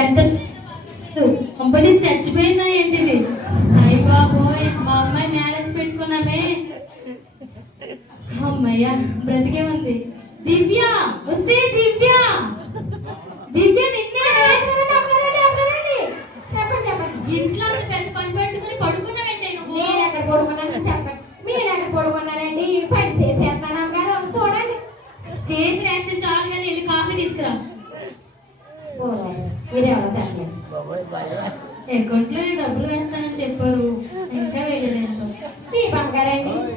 ఎంత కంపెనీ చచ్చిపోయిందా ఏంటిది అయ్య బాబోయ్ మా అమ్మాయి మ్యారేజ్ పెట్టుకున్నామే. అమ్మయ్య బ్రతికే ఉంది. దివ్య వస్తే దివ్య. అకౌంట్లో డబ్బులు వేస్తానని చెప్పారు. ఇంకా వేయలేదు. బంగారాన్ని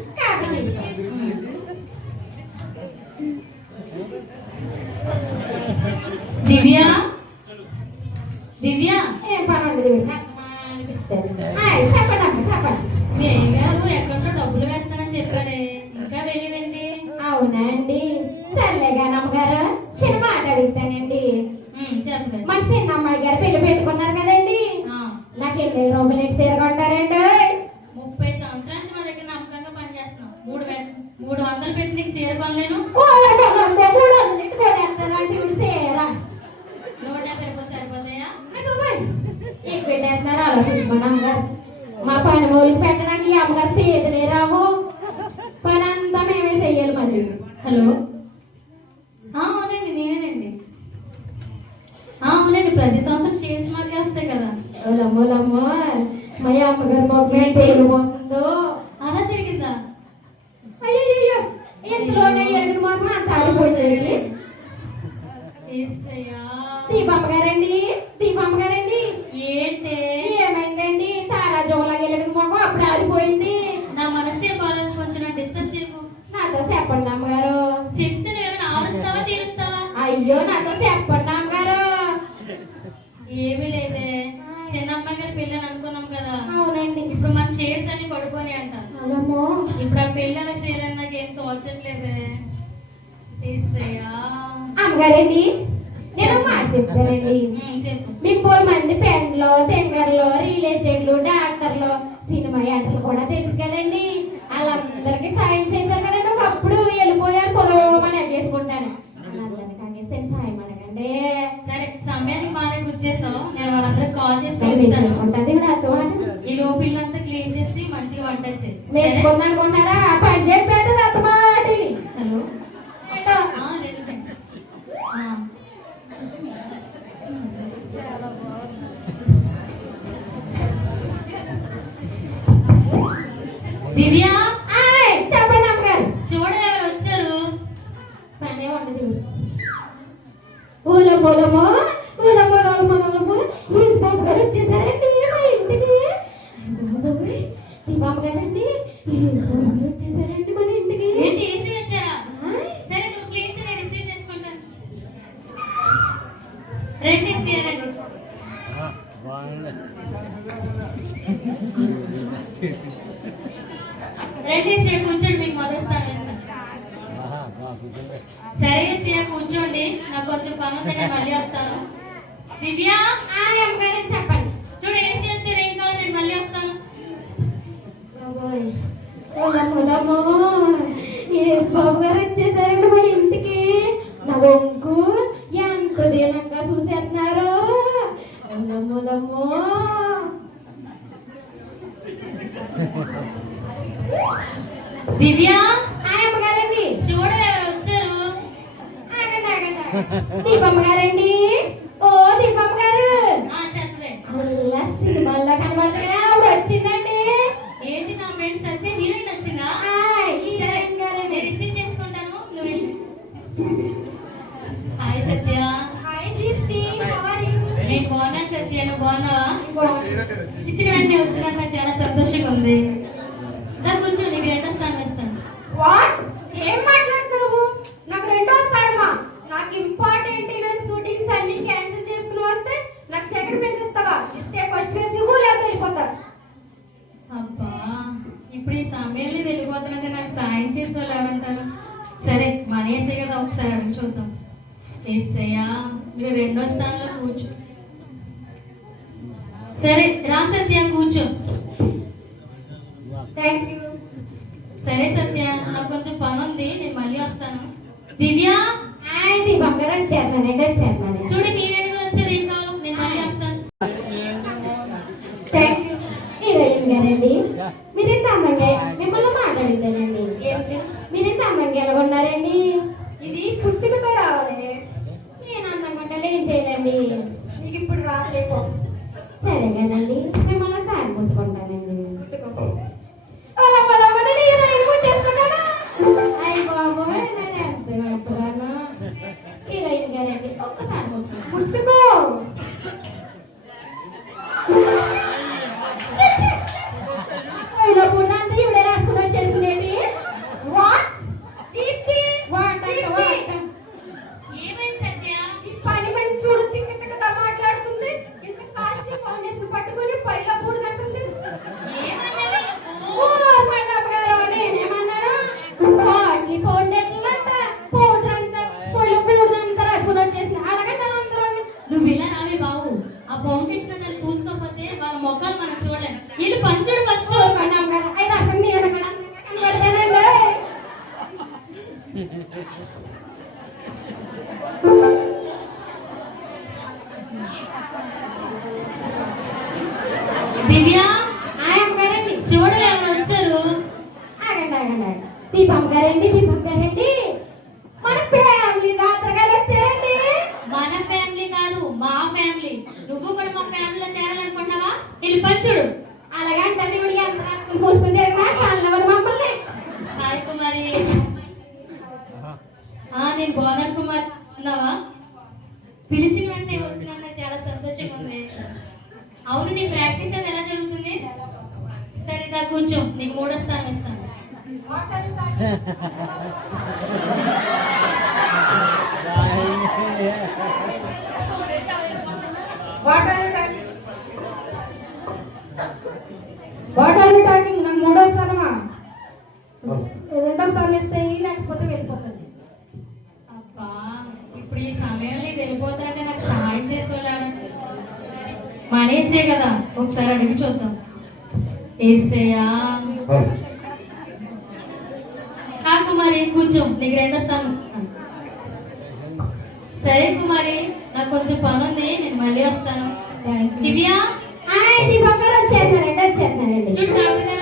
Senhor. ఉంటుంది ఈ లోపు అంతా క్లీన్ చేసి మంచిగా వంట చేసి నేర్చుకుందాం అనుకుంటారా కూర్చోండి మీకు మొదలుస్తాను సరే శ్రీయ కూర్చోండి. నాకు కొంచెం పనులు ఉంది మళ్ళీ వస్తాను. దివ్య చెప్పండి. చూడండి ఏసీ వచ్చారు ఏం కావాలి నేను మళ్ళీ వస్తాను. బాబు గారు మన ఇంటికి? నా వంకు ఎంత దేనంగా చూసేస్తున్నారు? అల్లమ్మలమ్మో దివ్య? అమ్మగారండి. చూడవే వచ్చారు? దీపమ్మ గారండి ఓ దీపమ్మ గారు అలా సినిమాల్లో వచ్చిందండి. ఏంటి నా ఫ్రెండ్స్ అంటే హీరోయిన్ వచ్చిందా? ఈ హీరోయిన్ గారండి రిసీవ్ చేసుకుంటాను. Hi Satya. Hi Deepti. How are ఇచ్చిన వచ్చినాక చాలా సంతోషంగా ఉంది. అమ్మాయిలండి మీరెంత అమ్మాయి మిమ్మల్ని మాట్లాడిందేనండి. మీరెంత ఎలా ఉన్నారండి ఇది పుట్టుకతో రావాలండి. నేను అన్నగుంటలు ఏం చేయాలండి. మీకు ఇప్పుడు రాసేపో సరే కదండి. మిమ్మల్ని సాయం పుట్టుకుంటానండి ఒక్కసారి ముట్టుకో అవును నీ ప్రాక్టీస్ అది ఎలా జరుగుతుంది సరే దా కూర్చో నీకు మూడో స్థానం ఇస్తాను వాటర్ అంతే కదా. ఒకసారి అడిగి చూద్దాం. కుమారి కూర్చోం. నీకు రెండొస్తాను సరే కుమారి నాకు కొంచెం పని ఉంది. నేను మళ్ళీ వస్తాను. దివ్యా. వచ్చేస్తానండి వచ్చేస్తానండి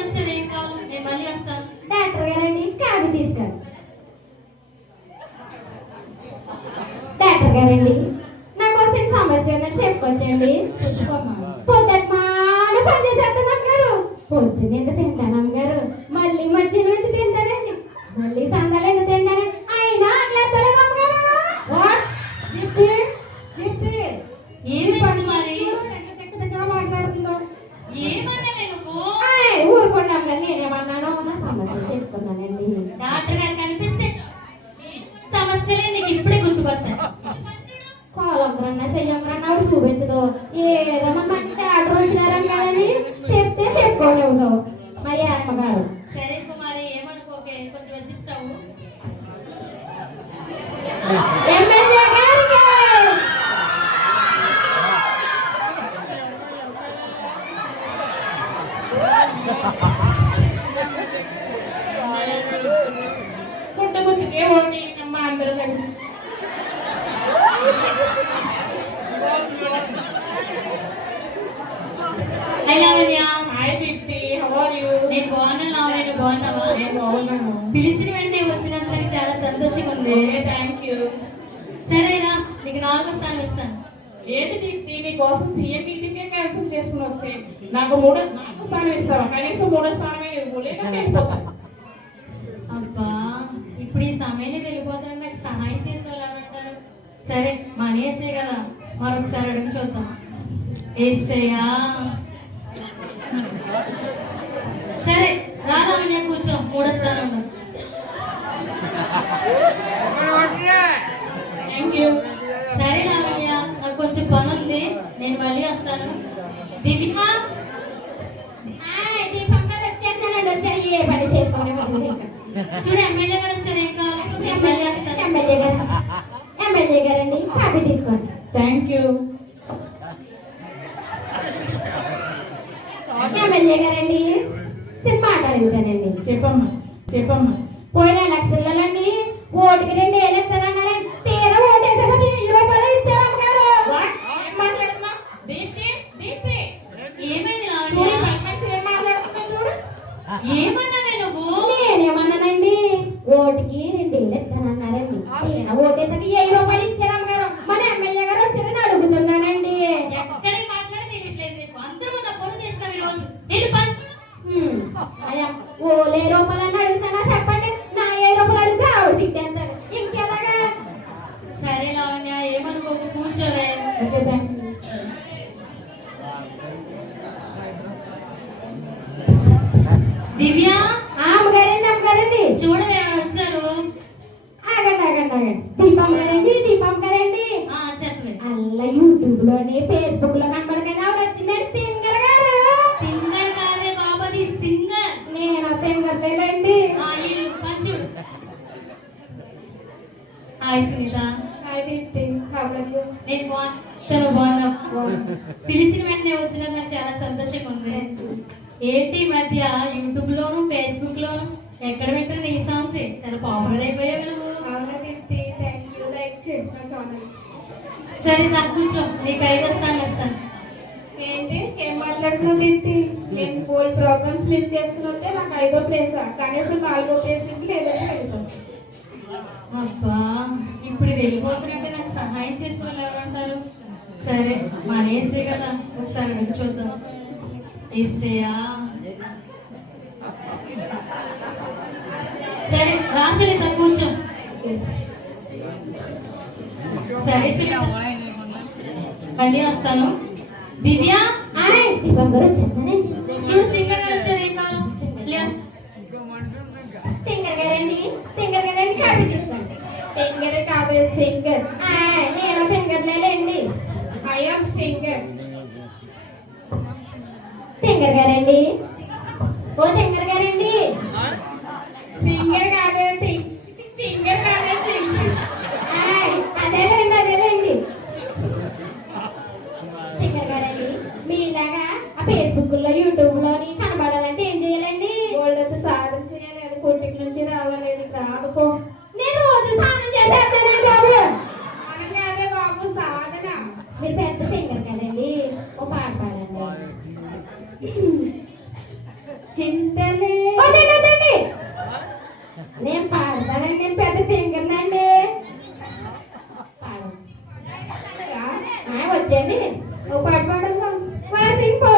వచ్చిన నాకు చాలా సంతోషంగా ఉంది ఏంటి ఈ మధ్య యూట్యూబ్ లోను ఫేస్బుక్ లోను ఎక్కడ పెట్టిన ఈ సాంగ్స్ చాలా పాపులర్ అయిపోయావు నువ్వు. చేసిన సరే నాకు కూర్చో. నీకు ఐదు వస్తాను వస్తాను. ఏంటి? ఏం మాట్లాడుతున్నావు దీప్తి నేను గోల్డ్ ప్రోగ్రామ్స్ మిస్ చేసుకుని వస్తే నాకు ఐదో ప్లేస్ కనీసం నాలుగో ప్లేస్ వెళ్తాను అబ్బా ఇప్పుడు వెళ్ళిపోతున్నట్టే నాకు సహాయం చేసే వాళ్ళు ఎవరంటారు సరే మానేసే కదా ఒకసారి వెళ్ళి చూద్దాం. ఇస్తేయా సరే రాసలిత కూర్చో. సరే. మళ్ళీ వస్తాను. దివ్య? ఆయ్ దీపం గారు వచ్చానండి చూడు సింగర్ వచ్చారు లే. సింగర్ గారండి సింగర్ గారండి సింగర్ కాదు సింగర్ ఐఎమ్ సింగర్ సింగర్ వచ్చండి ఒక పాట పాడమ్మా మన పౌడర్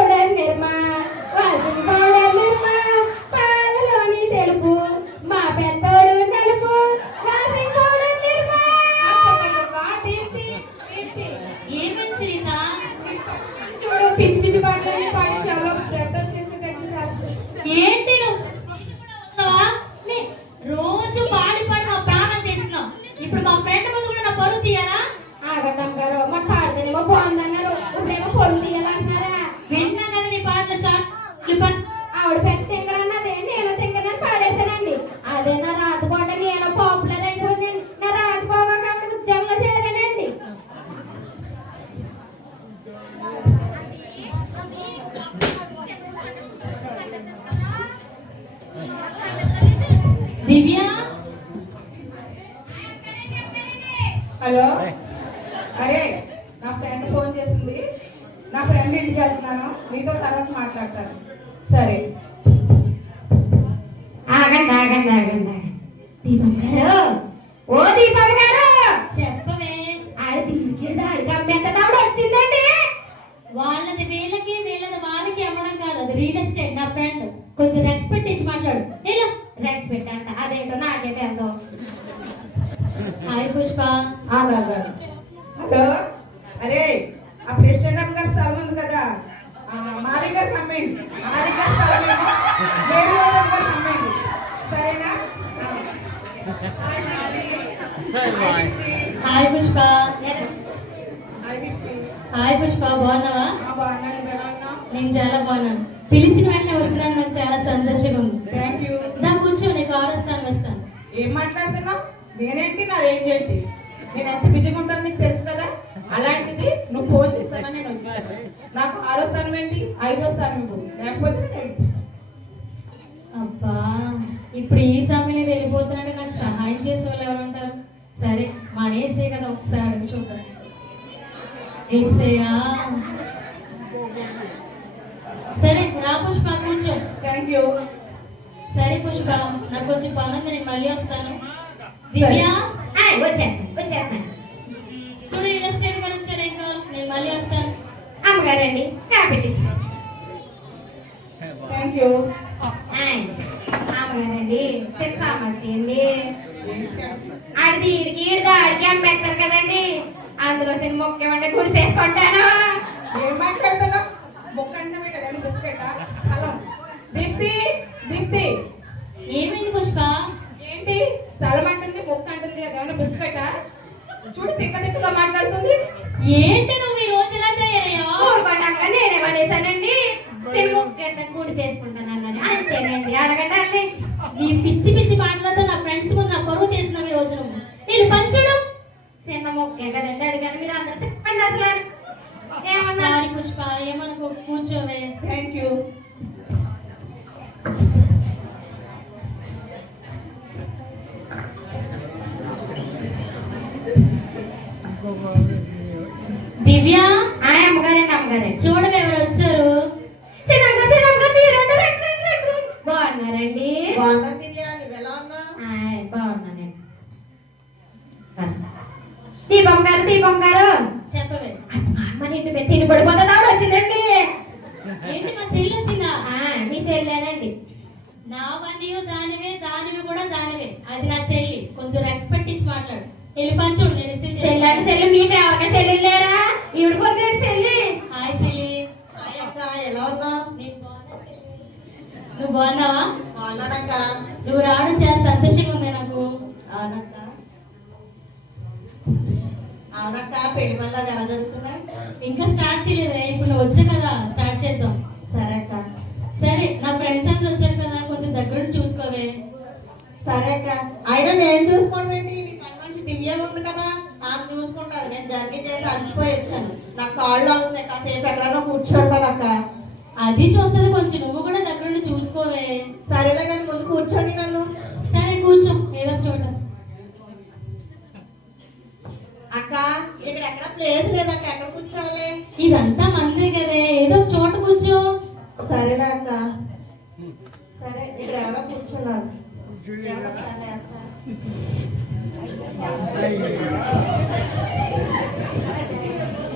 దివ్య హలో? అరే నా ఫ్రెండ్ ఫోన్ చేసింది. నా ఫ్రెండ్ ఇంటికి వెళ్తున్నాను. మీతో తర్వాత మాట్లాడతాను. సరే. ఆగండి ఆగండి ఆగండి ఆగండి. దీపం గారు. ఓ దీపం గారు చెప్పవే ఆడ దీనికి దాడికి అమ్మేద్దాం వచ్చిందండి వాళ్ళది వీళ్ళకి వీళ్ళది వాళ్ళకి అమ్మడం కాదు అది రియల్ ఎస్టేట్ నా ఫ్రెండ్ కొంచెం రెస్పెక్ట్ ఇచ్చి మాట్లాడు నేను రెస్పెక్ట్ అంట అదేంటో నాకే తెలుసు హాయ్ పుష్ప హలో? అరే ఆ ప్రెసిడెంట్ గారి స్థలం ఉంది కదా. మారి గారికి అమ్మేయండి మారి గారి స్థలం గారికి అమ్మేయండి సరేనా? హాయ్ పుష్ప. హాయ్ పుష్ప బాగున్నావా? నేను చాలా బాగున్నాను. పిలిచిన వెంటనే వచ్చినాను నాకు చాలా సంతోషంగా ఉంది. థ్యాంక్ యూ దా కూర్చో. నీకు ఆరస్తాను వస్తాను ఏం మాట్లాడుతున్నావు? నేనేంటి? నా రేంజ్ ఏంటి నేను ఎంత బిజీగా ఉంటాను నీకు తెలుసు కదా? అలాంటిది నువ్వు ఫోన్ చేస్తానని నేను వచ్చాను. నాకు ఆరో స్థానం ఏంటి? ఐదో స్థానం లేకపోతే అబ్బా ఇప్పుడు ఈ సమయంలో వెళ్ళిపోతున్నాడే నాకు సహాయం చేసే వాళ్ళు ఎవరు ఉంటారు? సరే మానేసే కదా ఒకసారి అడుగు చూద్దాం. సరే రా పుష్ప కూర్చో. థ్యాంక్ యూ సరే పుష్ప నాకు కొంచెం పని ఉంది నేను మళ్ళీ వస్తాను. దివ్య వచ్చాను వచ్చేస్తాను చూడు రియల్ ఎస్టేట్ గారు వచ్చారు కావాలి? నేను మళ్ళీ వస్తాను. అమ్మగారండి కాబట్టి థ్యాంక్ యూ అమ్మగారండి సమస్య అండి. ఆడిది ఈడికి ఈడిది ఆడికి అమ్మేస్తారు కదండి. అందులో సినిమా ముఖ్యమంటే గుడి చేసుకుంటాను ఏం మాట్లాడుతున్నావు? బొక్క హలో. దీప్తి దీప్తి. ఏమైంది పుష్ప? ఏంటి? స్థలం అంటుంది బొక్క అంటుంది అదేమన్నా బిస్కెటా. చూడు తిక్క తిక్కగా మాట్లాడుతుంది. ఏంటి నువ్వు ఈ రోజు ఇలా నేనేమనేసానండి సినిమా ముఖ్యంగా గుడి చేసుకుంటాను అన్నాను అంతేనండి అడగండి అల్లి. ఈ పిచ్చి పిచ్చి మాటలతో నా ఫ్రెండ్స్ ముందు నా పరువు చేస్తున్నావు ఈ రోజు నువ్వు. నేను పంచడం. చిన్న ముఖ్య కదండి అడిగాను. మీరు అందరూ చెప్పండి అసలు. ఏమన్నా? పుష్ప ఏమనుకో కూర్చోవే. థ్యాంక్ యూ దివ్య ఆ అమ్మగారండి అమ్మగారే చూడవే ఎవరు వచ్చారు చిన్నమ్మ చిన్నమ్మ మీరంటే రండి, రండి, రండి. బాగున్నారండి బాగున్నా దివ్య నువ్వు ఎలా ఉన్నా ఆయ్, బాగున్నానండి దీపం గారు దీపం గారు చెప్పవే మన ఇంటి మీద తిని పడిపోతుంది ఆవిడ వచ్చిందండి ఏంటి మా చెల్లి వచ్చిందా ఆ, మీ చెల్లేనండి నావన్నీ దానివే దానివి కూడా దానివే అది నా చెల్లి కొంచెం రెస్పెక్ట్ ఇచ్చి మాట్లాడు వెళ్ళి పంచుడు నేను రిసీవ్ చెల్లి అంటే చెల్లి మీకు ఎవరికైనా చెల్లి లేరా ఈవిడ పోతే చెల్లి హాయ్ చెల్లి హాయ్ అక్క ఎలా ఉన్నా నేను బాగున్నా చెల్లి. నువ్వు బాగున్నావా బాగున్నానక్క నువ్వు రావడం చాలా సంతోషంగా ఉంది నాకు అవునక్క అవునక్క పెళ్ళి వల్ల ఇంకా స్టార్ట్ చేయలేదే? ఇప్పుడు నువ్వు వచ్చా కదా స్టార్ట్ చేద్దాం. సరే అక్క. సరే నా ఫ్రెండ్స్ అందరూ వచ్చారు కదా కొంచెం దగ్గర చూసుకోవే. సరే అక్క. అయినా నేను చూసుకోవడం ఏంటి నీ పని మనిషి దివ్య ఉంది కదా ఆమె చూసుకుంటాను నేను జర్నీ చేసి అలసిపోయి వచ్చాను. నా కాళ్ళు అవుతున్నాయి కాసేపు ఎక్కడైనా కూర్చోడతాను అక్క. అది చూస్తుంది కొంచెం. నువ్వు కూడా దగ్గర చూసుకోవే. సరేలే కానీ ముందు కూర్చొని నన్ను. సరే కూర్చో. ఏదో చోట. అక్క. ఇక్కడ ఎక్కడ ప్లేస్ లేదక్క ఎక్కడ కూర్చోవాలి? ఇదంతా మందే కదే ఏదో చోట కూర్చో. సరేలే అక్క సరే ఇక్కడ ఎవరో కూర్చున్నారు?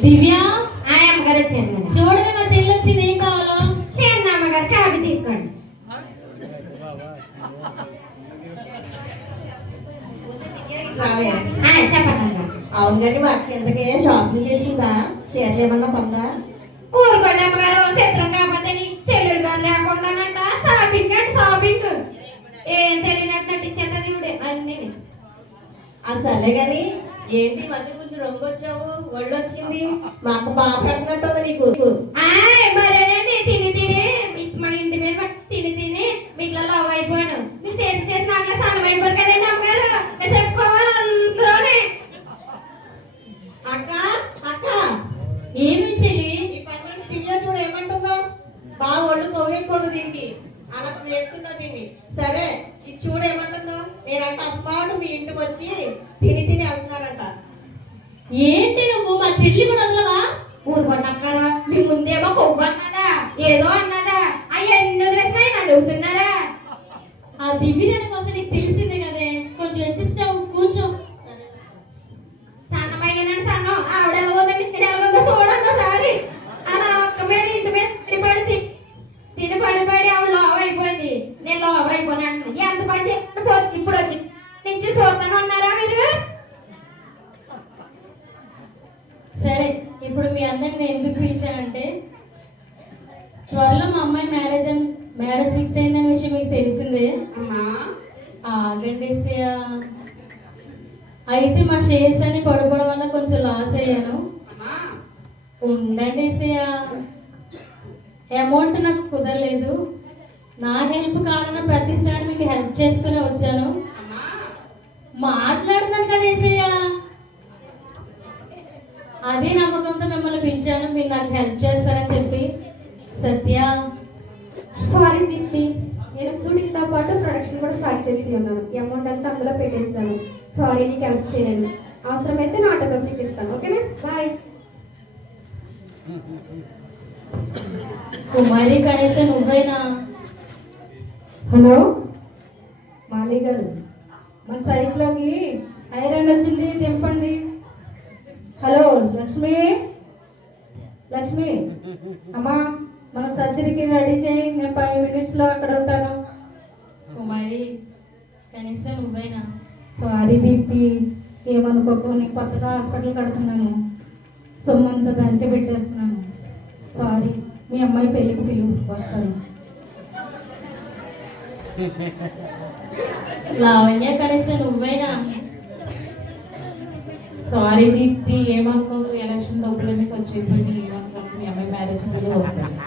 దివ్య? ఆ అమ్మగారు వచ్చారు చూడవే మా చెల్లి వచ్చింది ఏం కావాలో. చిన్న అమ్మగారు కాపీ తీసుకోండి. రావే. అమ్మగారు అవును కానీ మా అక్క ఇంతకే షాపింగ్ చేసిందా చీరలు ఏమన్నా పొందా ఊరుకోండి అమ్మగారు చిత్రం కాకపోతే నీ చెల్లెలు గారు లేకుండానంట షాపింగ్ అండ్ షాపింగ్ ఏం తెలియనట్టు నటించేది ఇవిడే అన్ని. సర్లే కానీ ఏంటి మధ్య కొంచెం రంగు వచ్చావు ఒళ్ళు వచ్చింది మా అక్క బాగా కట్టినట్టు నీకు మరేనండి బాగా ఒళ్ళు కొవ్వెక్కువ దీనికి. అలా వేస్తున్నా దీన్ని. సరే ఇది చూడు ఏమంటుందో? నేనంట అమ్మాడు మీ ఇంటికి వచ్చి తిని తిని వెళ్తున్నానంట ఏంటి నువ్వు? మా చెల్లి కూడా వదలవా ఊరుకోండి అక్కరు మీ ముందేమో కొవ్వు అన్నదా ఏదో అన్నదా అవన్నీ వదిలేసినా ఆయన అడుగుతున్నారా ఆ దివ్య దాని కోసం నీకు తెలిసిందే కదే కొంచెం వచ్చేసావు కూర్చో సన్నమయ్యానండి సన్నం ఆవిడ ఎలా ఉందండి ఇక్కడ ఎలా ఉందో చూడండి ఒకసారి అలా ఒక్క మీద ఇంటి మీద పడి పడి తిని పడి పడి ఆవిడ లోవ అయిపోయింది నేను లోవ అయిపోయాను ఎంత పని చేస్తాను పో- ఇప్పుడు వచ్చి నుంచి చూస్తాను ఉన్నారా మీరు సరే ఇప్పుడు మీ అందరిని నేను ఎందుకు పిలిచానంటే త్వరలో మా అమ్మాయి మ్యారేజ్ మ్యారేజ్ ఫిక్స్ అయిందనే విషయం మీకు తెలిసిందే అమ్మా ఆగండి సియా. అయితే మా షేర్స్ అన్ని పడిపోవడం వల్ల కొంచెం లాస్ అయ్యాను అమ్మా ఉండండి సియా అమౌంట్ నాకు కుదరలేదు. నా హెల్ప్ కావాలన్న ప్రతిసారి మీకు హెల్ప్ చేస్తూనే వచ్చాను. మాట్లాడతాను కదా అదే నమ్మకంతో మిమ్మల్ని పిలిచాను మీరు నాకు హెల్ప్ చేస్తారని చెప్పి. సత్య. సారీ దీప్తి. నేను షూటింగ్తో పాటు ప్రొడక్షన్ కూడా స్టార్ట్ చేసి ఉన్నాను. అమౌంట్ అంతా అందులో పెట్టేస్తాను. సారీ నీకు హెల్ప్ చేయలేను అవసరమైతే నా ఆటో కంప్లీట్ ఇస్తాను ఓకేనా? బాయ్ కుమారి కనీసం నువ్వైనా హలో మాలి గారు మన సైట్లోకి ఐరన్ వచ్చింది తెంపండి హలో లక్ష్మి లక్ష్మి అమ్మా మన సర్జరీకి రెడీ చేయి. నేను ఫైవ్ మినిట్స్లో అక్కడ ఉంటాను. కుమారి కనీసం నువ్వైనా? సారీ దీప్తి ఏమనుకోకు నేను కొత్తగా హాస్పిటల్ కడుతున్నాను. సొమ్మంతా దానికే పెట్టేస్తున్నాను. సారీ మీ అమ్మాయి పెళ్ళికి పిలువు వస్తాను. లావణ్య కనీసం నువ్వైనా? సారీ దీప్తి ఏమనుకోకు ఎలక్షన్ డబ్బులు మీకు వచ్చేసింది? ఏమనుకోకు మీ అమ్మాయి మ్యారేజ్ కూడా వస్తాను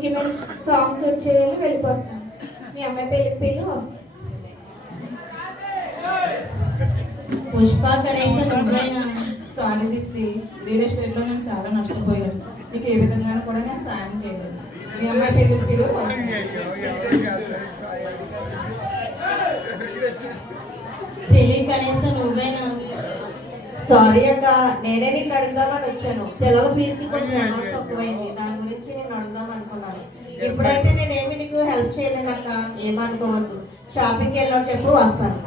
ముఖ్యమైన సాంగ్స్ వచ్చేయాలి వెళ్ళిపోతున్నాను. మీ అమ్మాయి పెళ్ళి పిల్లు పుష్ప కనీసం నువ్వైనా సారీ దీప్తి రియల్ ఎస్టేట్ నేను చాలా నష్టపోయాను. నీకు ఏ విధంగా కూడా నేను సాయం చేయలేదు. మీ అమ్మాయి పెళ్ళి పిలువ చెల్లి కనీసం నువ్వైనా సారీ అక్క నేనే నీకు అడుగుదామని వచ్చాను. పిల్లల ఫీజుకి కొంచెం తక్కువైంది. దాని గురించి నేను అడుగుదాం ఇప్పుడైతే నేనేమి నీకు హెల్ప్ చేయలేను అక్క ఏమనుకోవద్దు షాపింగ్కి వెళ్ళిన చెప్పు వస్తాను.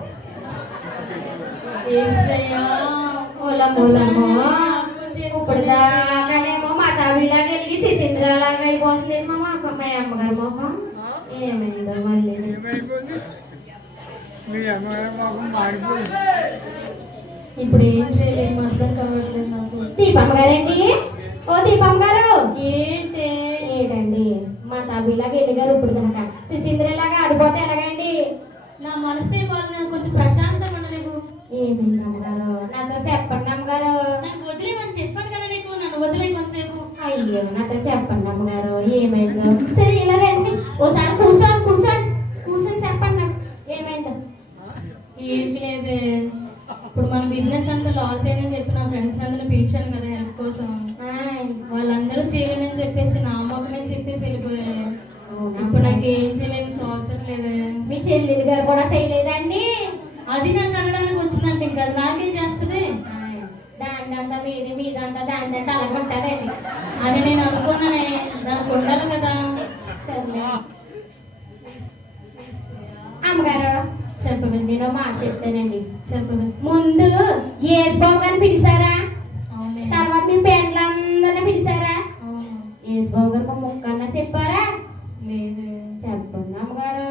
ఇప్పుడు దాకానేమో మా తాబీలాగా వెళ్ళి సిసింద్రాలాగా అయిపోతుంది మా మా మా అమ్మగారు మొహం. ఏమైందో మళ్ళీ? ఇప్పుడు ఏం చేయలేము అర్థం కావట్లేదు నాకు. దీపమ్మ గారండి ఓ దీపమ్మ గారు ఏంటి ఏంటండి మా తాబీలాగా వెళ్ళగారు ఇప్పుడు దాకా సిసింద్రలాగా ఆడిపోతే ఎలాగండి? నా మనసే బాగా నాకు కొంచెం ప్రశాంతంగా ఉండలేవు ఏమైంది అమ్మగారు నాతో చెప్పండి అమ్మగారు. నాకు వదిలేమని చెప్పాను కదా నీకు నన్ను వదిలే కొంతసేపు. అయ్యో నాతో చెప్పండి అమ్మగారు. ఏమైందో? సరే ఇలా రండి. ఓసారి కూర్చోండి కూర్చోండి. కూర్చొని చెప్పండి నాకు. ఏమైందో? ఏమి లేదే. ఇప్పుడు మన బిజినెస్ అంతా లాస్ అయిందని చెప్పి నా ఫ్రెండ్స్ అందరూ పిలిచాను కదా చెప్పేసి నా మొక్కమే చెప్పేసి వెళ్ళిపోయారు అవునా? ఇప్పుడు నాకు ఏం చేయలేము తోచట్లేదే మీ చెల్లెలు గారు కూడా చేయలేదండి? అది నాకు అనడానికి వచ్చిందంటే ఇంకా. నాకేం చేస్తుంది? ఆయ్, దానిదంతా మీది మీదంతా దానిదంతా అలాగే ఉంటారండి అని నేను అనుకున్నానే. నాకు ఉండాలి కదా. అమ్మగారు చెప్పవే నేను మాట చెప్తానండి. చెప్పవే ముందు ఏ బాబు గారిని పిలిచారా అవునే తర్వాత మీ పేర్లందరినీ పిలిచారా అవును ఏ బాబు గారు మా ముక్కన్నా చెప్పారా లేదే చెప్పండి అమ్మగారు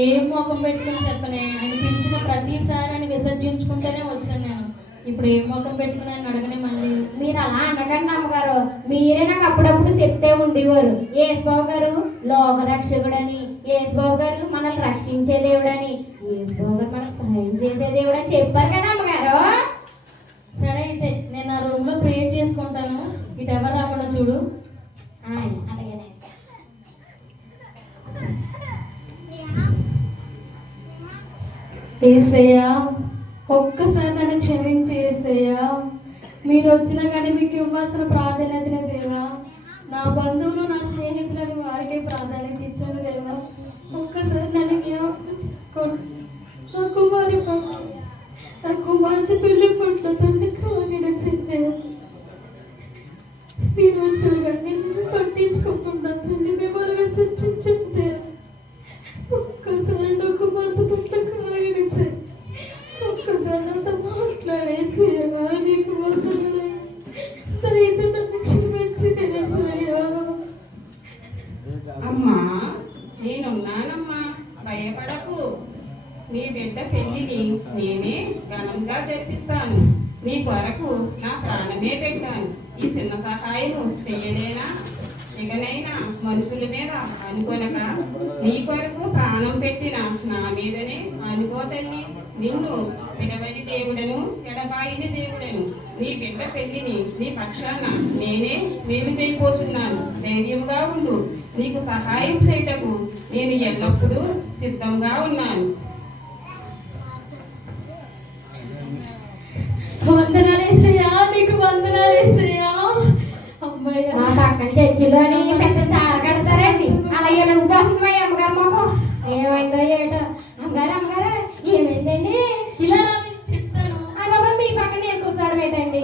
ఏం ముఖం పెట్టుకుని చెప్పనే ఆయన పిలిచిన ప్రతిసారి ఆయన విసర్జించుకుంటూనే వచ్చాను నేను ఇప్పుడు ఏం ముఖం పెట్టుకుని ఆయన అడగనే మళ్ళీ మీరు అలా అనకండి అమ్మగారు మీరే నాకు అప్పుడప్పుడు చెప్తే ఉండేవారు యేసుబాబు గారు లోక రక్షకుడని యేసుబాబు గారు మనల్ని రక్షించే దేవుడని. యేసుబాబు గారు మనకు సహాయం చేసే దేవుడు అని చెప్పారు కదా అమ్మగారు. సరే అయితే నేను నా రూమ్లో ప్రేయర్ చేసుకుంటాను. ఇటు ఎవరు రాకుండా చూడు. అలాగేనే. ఏసయ్యా ఒక్కసారి నన్ను క్షమించి ఏసయ్యా. మీరు వచ్చినా కానీ మీకు ఇవ్వాల్సిన ప్రాధాన్యతనే దేవా నా నా మీదనే అనుకో తల్లి నిన్ను విడవని దేవుడను ఎడబాయిని దేవుడను నీ బిడ్డ పెళ్ళిని నీ పక్షాన నేనే మేలు చేయబోతున్నాను. ధైర్యంగా ఉండు. నీకు సహాయం చేయటకు నేను ఎల్లప్పుడూ సిద్ధంగా ఉన్నాను. వందనాలేసయ్యా అమ్మయ్యా. చర్చిలోని పెద్ద స్టార్ కడతారండి. అలాగే నువ్వు అమ్మగారు మొహం ఏమైందో ఏటో అమ్మగారు అమ్మగారు ఏమైందండి? ఇలా చెప్తాను. మీ పక్కన కూర్చోవడం ఏంటండి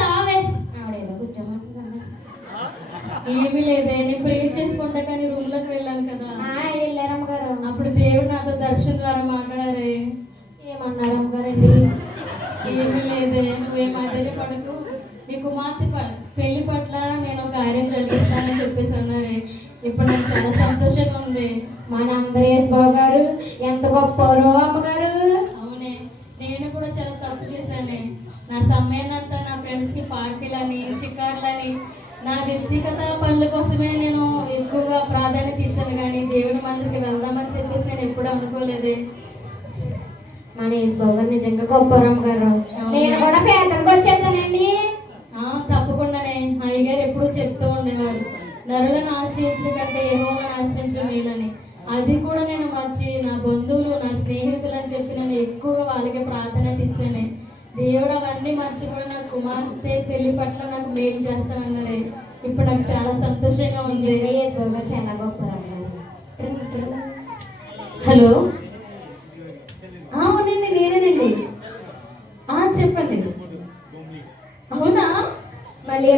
రావే కూర్చో రావే. ఏమీ లేదే నేను ప్రేర్ చేసుకుంటా కానీ రూమ్లోకి వెళ్ళాను కదా వెళ్ళారు అమ్మగారు. అప్పుడు దేవుడు నాతో దర్శన ద్వారా మాట్లాడాలి ఏమన్నారు అమ్మగారండి? ఏమి లేదే నువ్వేం అదే పడకు. నీ కుమార్తె పెళ్ళి పట్ల నేను ఒక కార్యం చదివిస్తానని చెప్పేసి అన్నారే. ఇప్పుడు నాకు చాలా సంతోషంగా ఉంది. మన అందరేష్ బాబు గారు ఎంత గొప్పవారో అమ్మగారు అవునే నేను కూడా చాలా తప్పు చేశానే. నా సమయాన్నంతా నా ఫ్రెండ్స్కి పార్టీలని షికార్లని నా వ్యక్తిగత పనుల కోసమే నేను ఎక్కువగా ప్రాధాన్యత ఇచ్చాను కానీ దేవుడి మందిరికి వెళ్దామని చెప్పేసి నేను ఎప్పుడు అనుకోలేదే. మన బాబు గారు నిజంగా గొప్పవారు అమ్మగారు నేను కూడా పేదలకు వచ్చేసానండి. తప్పకుండానే. అయ్యగారు ఎప్పుడు చెప్తూ ఉండేవారు. నరులను ఆశ్రయించడం కంటే ఏమోని ఆశ్రయించడం మేలని. అది కూడా నేను మర్చి నా బంధువులు నా స్నేహితులు అని చెప్పి నేను ఎక్కువగా వాళ్ళకి ప్రాధాన్యత ఇచ్చాను. దేవుడు అవన్నీ మర్చి కూడా నా కుమార్తె పెళ్ళి పట్ల నాకు మేలు చేస్తానన్నాడే. ఇప్పుడు నాకు చాలా సంతోషంగా ఉంది. చాలా హలో అవునండి నేనేనండి. చెప్పండి. అవునా? మళ్ళీ